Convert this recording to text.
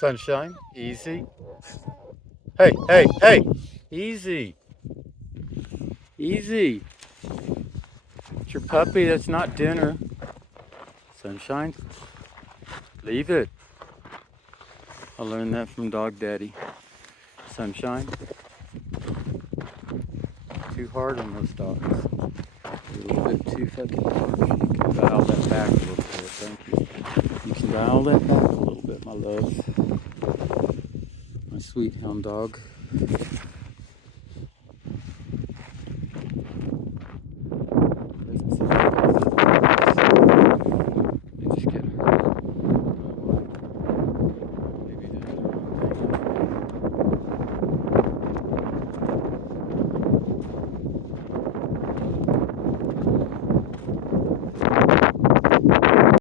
Sunshine, easy. Hey, hey, hey, easy, easy. It's your puppy, that's not dinner. Sunshine, leave it. I learned that from Dog Daddy. Sunshine, too hard on those dogs. You're a little bit too fucking harsh. You can dial that back a little bit, thank you. You can dial that back a little bit, my love. My sweet hound dog.